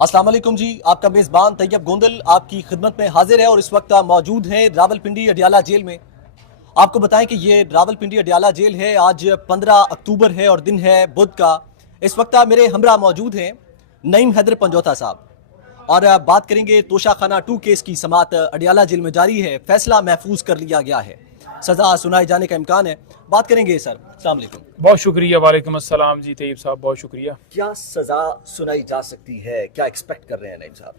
अस्सलाम वालेकुम जी। आपका मेज़बान तैयब गोंदल आपकी खिदमत में हाजिर है और इस वक्त मौजूद है रावलपिंडी अडियाला जेल में। आपको बताएं कि ये रावलपिंडी अडियाला जेल है। आज 15 अक्टूबर है और दिन है बुध का। इस वक्त मेरे हमरा मौजूद हैं नईम हैदर पंजौता साहब और बात करेंगे तोशाखाना 2 केस की समाअत अडियाला जेल में जारी है। फैसला महफूज कर लिया गया है, सजा सुनाए जाने का इम्कान है। बात करेंगे सर। अस्सलाम वालेकुम। बहुत शुक्रिया। वालेकुम अस्सलाम जी तैयब साहब, बहुत शुक्रिया। क्या सजा सुनाई जा सकती है, क्या एक्सपेक्ट कर रहे हैं नईम साहब?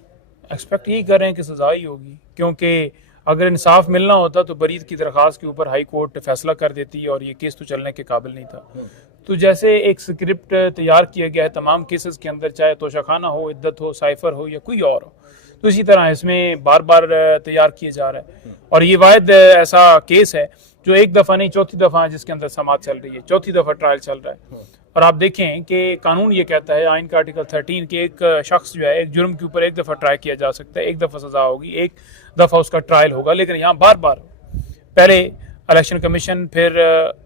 एक्सपेक्ट यही कर रहे हैं कि सजा ही होगी, क्योंकि अगर इंसाफ मिलना होता तो बरीद की दरख्वास्त के ऊपर हाई कोर्ट फैसला कर देती और ये केस तो चलने के काबिल नहीं था। तो जैसे एक स्क्रिप्ट तैयार किया गया है तमाम केसेस के अंदर, चाहे तोशाखाना हो, इद्दत हो, साइफर हो या कोई और हो, तो इसी तरह इसमें बार बार तैयार किया जा रहा है। और ये वाहिद ऐसा केस है जो एक दफ़ा नहीं चौथी दफ़ा जिसके अंदर समाअत चल रही है, चौथी दफ़ा ट्रायल चल रहा है। और आप देखें कि कानून ये कहता है, आइन का आर्टिकल 13, कि एक शख्स जो है एक जुर्म के ऊपर एक दफ़ा ट्राई किया जा सकता है, एक दफ़ा सज़ा होगी, एक दफ़ा उसका ट्रायल होगा। लेकिन यहाँ बार बार पहले इलेक्शन कमीशन, फिर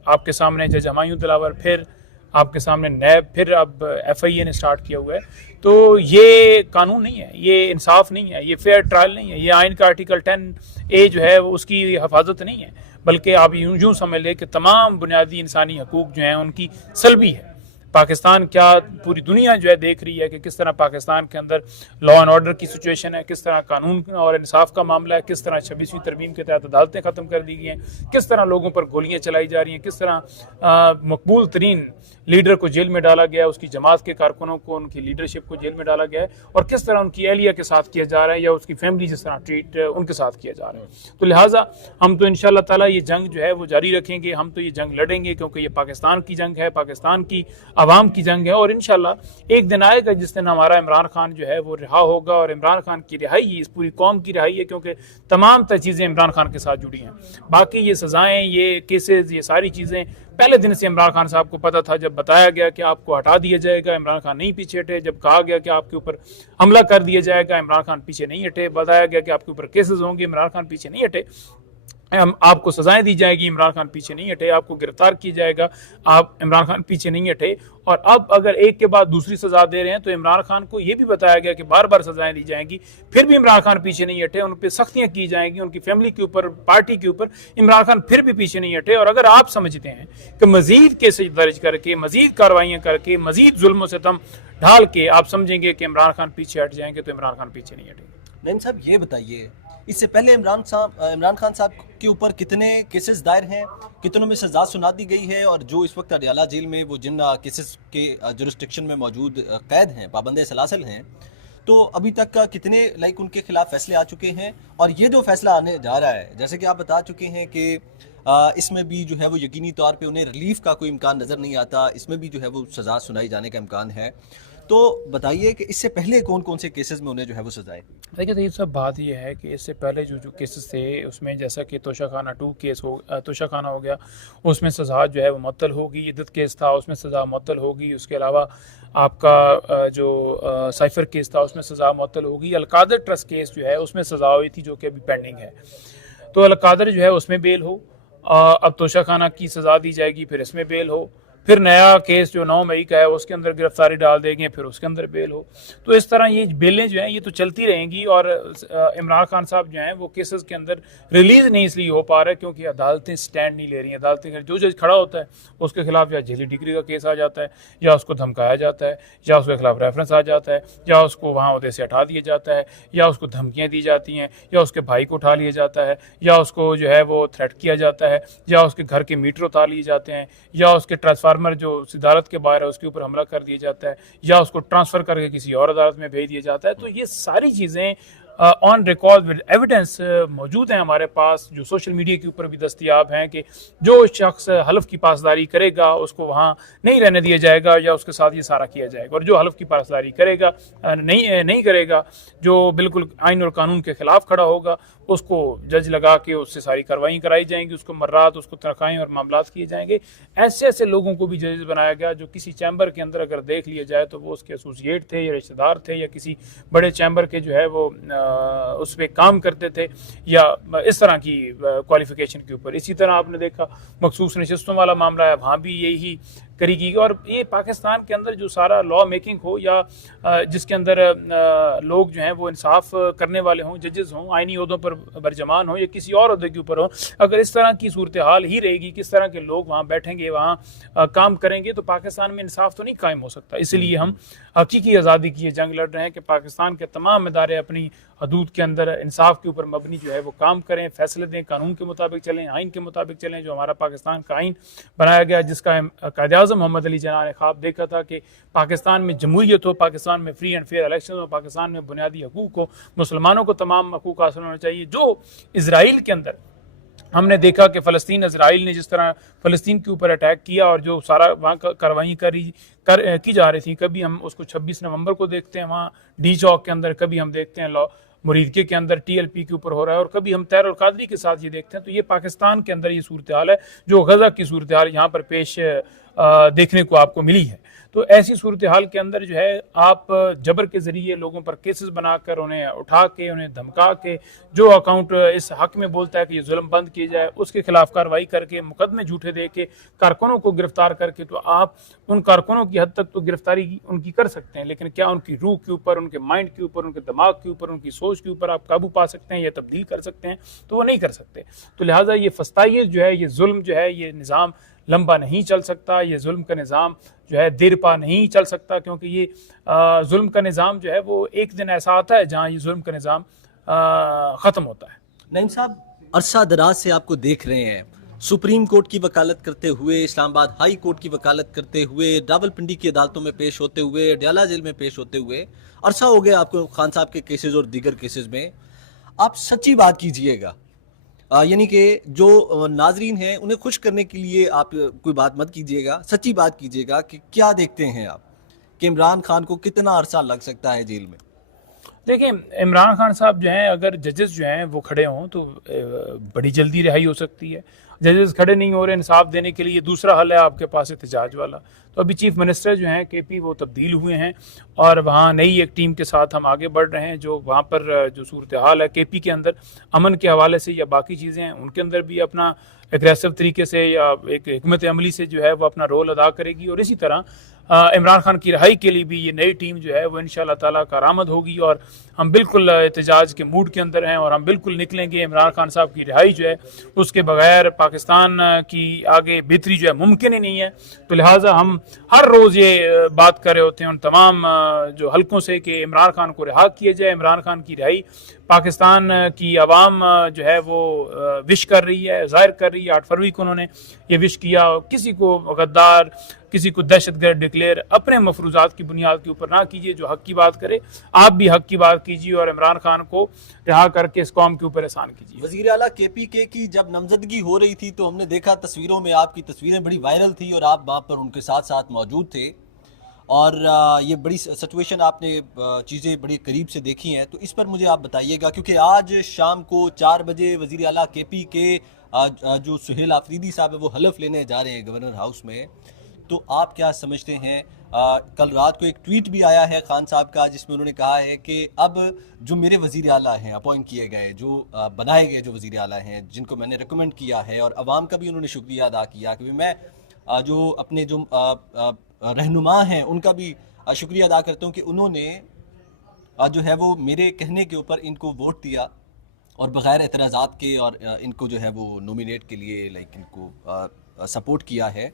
आपके सामने जज हमायूं दिलावर, फिर आपके सामने नैब, फिर अब FIA ने स्टार्ट किया हुआ है। तो ये कानून नहीं है, ये इंसाफ नहीं है, ये फेयर ट्रायल नहीं है, ये आइन का आर्टिकल 10A जो है वो उसकी हिफाजत नहीं है, बल्कि आप यूं समझ लें कि तमाम बुनियादी इंसानी हकूक जो हैं उनकी सल्बी है। पाकिस्तान क्या पूरी दुनिया जो है देख रही है कि किस तरह पाकिस्तान के अंदर लॉ एंड ऑर्डर की सिचुएशन है, किस तरह कानून और इंसाफ का मामला है, किस तरह 26वीं तरमीम के तहत अदालतें ख़त्म कर दी गई हैं, किस तरह लोगों पर गोलियां चलाई जा रही हैं, किस तरह मकबूल तरीन लीडर को जेल में डाला गया है, उसकी जमात के कारकुनों को, उनकी लीडरशिप को जेल में डाला गया है, और किस तरह उनकी एहलिया के साथ किया जा रहा है या उसकी फैमिली जिस तरह ट्रीट उनके साथ किया जा रहा है। तो लिहाजा हम तो इंशाअल्लाह ताला ये जंग जो है वो जारी रखेंगे, हम तो ये जंग लड़ेंगे, क्योंकि ये पाकिस्तान की जंग है, पाकिस्तान की आवाम की जंग है। और इंशाअल्लाह एक दिन आएगा जिस दिन हमारा इमरान खान जो है वो रिहा होगा, और इमरान खान की रिहाई इस पूरी कौम की रिहाई है, क्योंकि तमाम चीज़ें इमरान खान के साथ जुड़ी हैं। बाकी ये सजाएं, ये केसेस, ये सारी चीज़ें पहले दिन से इमरान खान साहब को पता था। जब बताया गया कि आपको हटा दिया जाएगा, इमरान खान नहीं पीछे हटे। जब कहा गया कि आपके ऊपर हमला कर दिया जाएगा, इमरान खान पीछे नहीं हटे। बताया गया कि आपके ऊपर केसेस होंगे, इमरान खान पीछे नहीं हटे। आपको सजाएं दी जाएगी, इमरान खान पीछे नहीं हटे। आपको गिरफ्तार किया जाएगा, आप इमरान खान पीछे नहीं हटे। और अब अगर एक के बाद दूसरी सजा दे रहे हैं तो इमरान खान को यह भी बताया गया कि बार बार सजाएं दी जाएंगी, फिर भी इमरान खान पीछे नहीं हटे। उन पर सख्तियां की जाएंगी, उनकी फैमिली के ऊपर, पार्टी के ऊपर। इमरान खान फिर भी पीछे नहीं हटे। और अगर आप समझते हैं कि मजीद केसेज दर्ज करके, मजीद कार्रवाइयां करके, मजीद जुल्म सितम ढाल के आप समझेंगे कि इमरान खान पीछे हट जाएंगे, तो इमरान खान पीछे नहीं हटेंगे। नईम साहब ये बताइए, इससे पहले इमरान खान साहब के ऊपर कितने केसेस दायर हैं, कितनों में सजा सुना दी गई है, और जो इस वक्त अडियाला जेल में वो जिन केसेस के जुरिस्डिक्शन में मौजूद कैद हैं, पाबंद सलासल हैं, तो अभी तक कितने उनके खिलाफ फैसले आ चुके हैं? और ये जो फैसला आने जा रहा है, जैसे कि आप बता चुके हैं कि इसमें भी जो है वो यकीनी तौर पे उन्हें रिलीफ का कोई इम्कान नज़र नहीं आता, इसमें भी जो है वो सज़ा सुनाई जाने का इम्कान है। तो बताइए कि इससे पहले कौन कौन से केसेस में उन्हें जो है वो सजाएं? देखिए, तो ये सब बात ये है कि इससे पहले जो केसेस थे उसमें, जैसा कि तोशाखाना 2 केस हो, तोशाखाना हो गया, उसमें सज़ा जो है वो मुअत्तल होगी। इद्दत केस था, उसमें सज़ा मुअत्तल होगी। उसके अलावा आपका जो साइफर केस था उसमें सज़ा मुअत्तल होगी। अलकादर ट्रस्ट केस जो है उसमें सज़ा हुई थी, जो कि अभी पेंडिंग है। तो अलकादर जो है उसमें बेल हो, अब तोशाखाना की सज़ा दी जाएगी, फिर इसमें बेल हो, फिर नया केस जो 9 मई का है उसके अंदर गिरफ्तारी डाल देंगे, फिर उसके अंदर बेल हो। तो इस तरह ये बेलें जो हैं ये तो चलती रहेंगी। और इमरान खान साहब जो हैं वो केसेस के अंदर रिलीज़ नहीं इसलिए हो पा रहे क्योंकि अदालतें स्टैंड नहीं ले रही हैं। अदालतें, जो जज खड़ा होता है उसके खिलाफ या जेली डिग्री का केस आ जाता है, या उसको धमकाया जाता है, या उसके खिलाफ रेफरेंस आ जाता है, या उसको वहाँ उहदे से हटा दिया जाता है, या उसको धमकियाँ दी जाती हैं, या उसके भाई को उठा लिया जाता है, या उसको जो है वो थ्रेट किया जाता है, या उसके घर के मीटर उतार लिए जाते हैं, या उसके ट्रांसफार्मर जो अदालत के बाहर है उसके ऊपर हमला कर दिया जाता है, या उसको ट्रांसफ़र करके किसी और अदालत में भेज दिया जाता है। तो ये सारी चीज़ें ऑन रिकॉर्ड विद एविडेंस मौजूद हैं हमारे पास, जो सोशल मीडिया के ऊपर भी दस्तयाब हैं, कि जो शख्स हल्फ की पासदारी करेगा उसको वहाँ नहीं रहने दिया जाएगा, या उसके साथ ये सारा किया जाएगा। और जो हल्फ की पासदारी करेगा, नहीं करेगा, जो बिल्कुल आइन और कानून के खिलाफ खड़ा होगा, उसको जज लगा के उससे सारी कार्रवाई कराई जाएंगी, उसको मर्रात, उसको तनख्वाहें और मामलात किए जाएंगे। ऐसे ऐसे लोगों को भी जज बनाया गया जो किसी चैम्बर के अंदर अगर देख लिया जाए तो वो उसके एसोसिएट थे या रिश्तेदार थे, या किसी बड़े चैम्बर के जो है वो उस पर काम करते थे, या इस तरह की क्वालिफिकेशन के ऊपर। इसी तरह आपने देखा मखसूस नशस्तों वाला मामला है, वहाँ भी यही करेगी। और ये पाकिस्तान के अंदर जो सारा लॉ मेकिंग हो या जिसके अंदर लोग जो हैं वो इंसाफ करने वाले हों, जजेस हों, आइनी ओहदों पर बरजमान हो या किसी और ओहदे के ऊपर हो, अगर इस तरह की सूरत हाल ही रहेगी, किस तरह के लोग वहाँ बैठेंगे, वहाँ काम करेंगे, तो पाकिस्तान में इंसाफ तो नहीं कायम हो सकता। इसलिए हम हकीकी आज़ादी की ये जंग लड़ रहे हैं कि पाकिस्तान के तमाम इदारे अपनी हदूद के अंदर इंसाफ के ऊपर मबनी जो है वो काम करें, फैसले दें, कानून के मुताबिक चलें, आइन के मुताबिक चलें। जो हमारा पाकिस्तान का आइन बनाया गया, जिसका कायद-ए-आज़म मोहम्मद अली जिन्ना ने ख्वाब देखा था कि पाकिस्तान में जमहूरियत हो, पाकिस्तान में फ्री एंड फेयर इलेक्शन हो, पाकिस्तान में बुनियादी हकूक़ हो, मुसलमानों को तमाम हकूक़ हासिल होना चाहिए। जो इजराइल के अंदर हमने देखा कि फ़लस्तीन इजराइल ने जिस तरह फ़लस्तीन के ऊपर अटैक किया और जो सारा वहाँ कार्रवाई की जा रही थी, कभी हम उसको 26 नवंबर को देखते हैं वहाँ डी चौक के अंदर, कभी हम देखते हैं मुरीदके के अंदर TLP के ऊपर हो रहा है, और कभी हम तैर और कादरी के साथ ये देखते हैं। तो ये पाकिस्तान के अंदर ये सूरत हाल है जो गज़ा की सूरत हाल यहाँ पर पेश देखने को आपको मिली है। तो ऐसी सूरत हाल के अंदर जो है आप जबर के ज़रिए लोगों पर केसेस बनाकर, उन्हें उठा के, उन्हें धमका के, जो अकाउंट इस हक में बोलता है कि ये जुल्म बंद किया जाए, उसके खिलाफ कार्रवाई करके, मुकदमे झूठे दे के, कारकुनों को गिरफ्तार करके, तो आप उन कारकुनों की हद तक तो गिरफ्तारी उनकी कर सकते हैं, लेकिन क्या उनकी रूह के ऊपर, उनके माइंड के ऊपर, उनके दिमाग के ऊपर, उनकी सोच के ऊपर आप काबू पा सकते हैं या तब्दील कर सकते हैं? तो वो नहीं कर सकते। तो लिहाजा ये फस्तायत जो है, ये जुल्म जो है, ये निज़ाम लंबा नहीं चल सकता, ये जुल्म का निज़ाम जो है देर पा नहीं चल सकता, क्योंकि ये जुल्म का निज़ाम जो है वो एक दिन ऐसा आता है जहाँ ये जुल्म का निज़ाम ख़त्म होता है। नईम साहब, अरसा दराज से आपको देख रहे हैं, सुप्रीम कोर्ट की वकालत करते हुए, इस्लामाबाद हाई कोर्ट की वकालत करते हुए, रावलपिंडी की अदालतों में पेश होते हुए, अडयाला जेल में पेश होते हुए, अरसा हो गया आपको खान साहब के केसेस और दीगर केसेस में। आप सच्ची बात कीजिएगा, यानी कि जो नाजरीन हैं उन्हें खुश करने के लिए आप कोई बात मत कीजिएगा, सच्ची बात कीजिएगा कि क्या देखते हैं आप कि इमरान खान को कितना अरसा लग सकता है जेल में? देखिए, इमरान खान साहब जो हैं, अगर जजेस जो हैं वो खड़े हों तो बड़ी जल्दी रिहाई हो सकती है। जजेस खड़े नहीं हो रहे इंसाफ देने के लिए, दूसरा हल है आपके पास एहतजाज वाला। तो अभी चीफ मिनिस्टर जो हैं KP वो तब्दील हुए हैं और वहाँ नई एक टीम के साथ हम आगे बढ़ रहे हैं। जो वहाँ पर जो सूरत हाल है KP के अंदर अमन के हवाले से या बाकी चीज़ें हैं, उनके अंदर भी अपना एग्रेसिव तरीके से या एक हिकमत अमली से जो है वो अपना रोल अदा करेगी। और इसी तरह इमरान खान की रिहाई के लिए भी ये नई टीम जो है वो इंशाअल्लाह ताला कारामद होगी और हम बिल्कुल एहतजाज के मूड के अंदर हैं और हम बिल्कुल निकलेंगे। इमरान खान साहब की रिहाई जो है उसके बगैर पाकिस्तान की आगे बेहतरी जो है मुमकिन ही नहीं है। तो लिहाजा हम हर रोज़ ये बात कर रहे होते हैं उन तमाम जो हलकों से कि इमरान खान को रिहा किया जाए। इमरान खान की रिहाई पाकिस्तान की आवाम जो है वो विश कर रही है, जाहिर कर रही है। 8 फरवरी को उन्होंने ये विश किया। किसी को गद्दार, किसी को दहशतगर्द डिक्लेयर अपने मफरूजात की बुनियाद के ऊपर ना कीजिए। जो हक की बात करे, आप भी हक की बात कीजिए और इमरान खान को रिहा करके इस कौम के ऊपर एहसान कीजिए। वज़ीर आला KPK की जब नामजदगी हो रही थी तो हमने देखा तस्वीरों में, आपकी तस्वीरें बड़ी वायरल थी और आप वहाँ पर उनके साथ साथ मौजूद थे और ये बड़ी सिचुएशन आपने चीज़ें बड़ी करीब से देखी हैं। तो इस पर मुझे आप बताइएगा, क्योंकि आज शाम को 4 बजे वज़ीर आला KP के जो सुहेल आफरीदी साहब है वो हलफ लेने जा रहे हैं गवर्नर हाउस में। तो आप क्या समझते हैं? कल रात को एक ट्वीट भी आया है खान साहब का जिसमें उन्होंने कहा है कि अब जो मेरे वज़ीर आला हैं, अपॉइंट किए गए, जो बनाए गए जो वज़ीर आला हैं, जिनको मैंने रिकमेंड किया है, और अवाम का भी उन्होंने शुक्रिया अदा किया कि मैं जो अपने जो रहनुमा हैं उनका भी शुक्रिया अदा करता हूँ कि उन्होंने जो है वो मेरे कहने के ऊपर इनको वोट दिया और बग़ैर एतराज़ात के, और इनको जो है वो नॉमिनेट के लिए इनको सपोर्ट किया है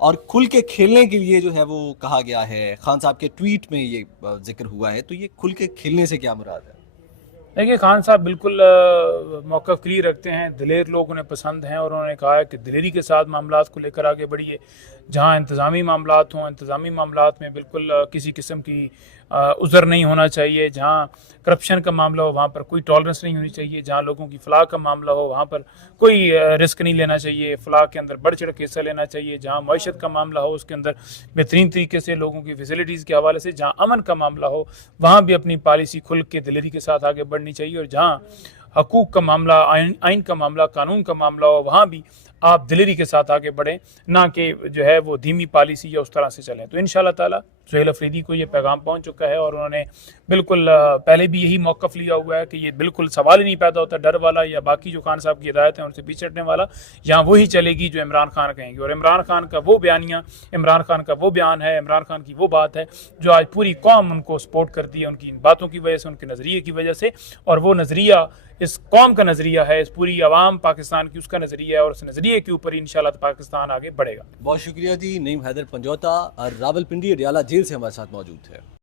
और खुल के खेलने के लिए जो है वो कहा गया है। खान साहब के ट्वीट में ये जिक्र हुआ है। तो ये खुल के खेलने से क्या मुराद है? देखिए, खान साहब बिल्कुल मौक़िफ़ क्लियर रखते हैं, दिलेर लोग उन्हें पसंद हैं और उन्होंने कहा है कि दिलेरी के साथ मामलात को लेकर आगे बढ़िए। जहां इंतज़ामी मामलात हों, इंतज़ामी मामलात में बिल्कुल किसी किस्म की उज़र नहीं होना चाहिए। जहां करप्शन का मामला हो वहाँ पर कोई टॉलरेंस नहीं होनी चाहिए। जहाँ लोगों की फ़लाह का मामला हो वहाँ पर कोई रिस्क नहीं लेना चाहिए, फ़लाह के अंदर बढ़ चढ़ के हिस्सा लेना चाहिए। जहाँ मईशत का मामला हो उसके अंदर बेहतरीन तरीके से लोगों की फैसिलिटीज़ के हवाले से, जहाँ अमन का मामला हो वहाँ भी अपनी पॉलिसी खुल के दिलेरी के साथ आगे बढ़नी चाहिए। और जहाँ हकूक़ का मामला, आइन का मामला, कानून का मामला हो वहाँ भी आप दिलेरी के साथ आगे बढ़ें, ना कि जो है वो धीमी पॉलिसी या उस तरह से चलें। तो इंशाल्लाह ताला सुहेल अफरीदी को ये पैगाम पहुंच चुका है और उन्होंने बिल्कुल पहले भी यही मौक़िफ़ लिया हुआ है कि ये बिल्कुल सवाल ही नहीं पैदा होता डर वाला या बाकी जो खान साहब की हिदायत है उनसे पीछे हटने वाला। यहाँ वही चलेगी जो इमरान खान कहेंगे, और इमरान खान का वो बयानिया, इमरान खान का वो बयान है, इमरान खान की वो बात है जो आज पूरी कौम उनको सपोर्ट करती है, उनकी इन बातों की वजह से, उनके नज़रिए की वजह से। और वो नज़रिया इस कौम का नज़रिया है, इस पूरी आवाम पाकिस्तान की उसका नज़रिया है, और उस नज़रिए के ऊपर इंशाल्लाह पाकिस्तान आगे बढ़ेगा। बहुत शुक्रिया जी। नईम हैदर पंजौता रावलपिंडी अडियाला जेल से हमारे साथ मौजूद थे।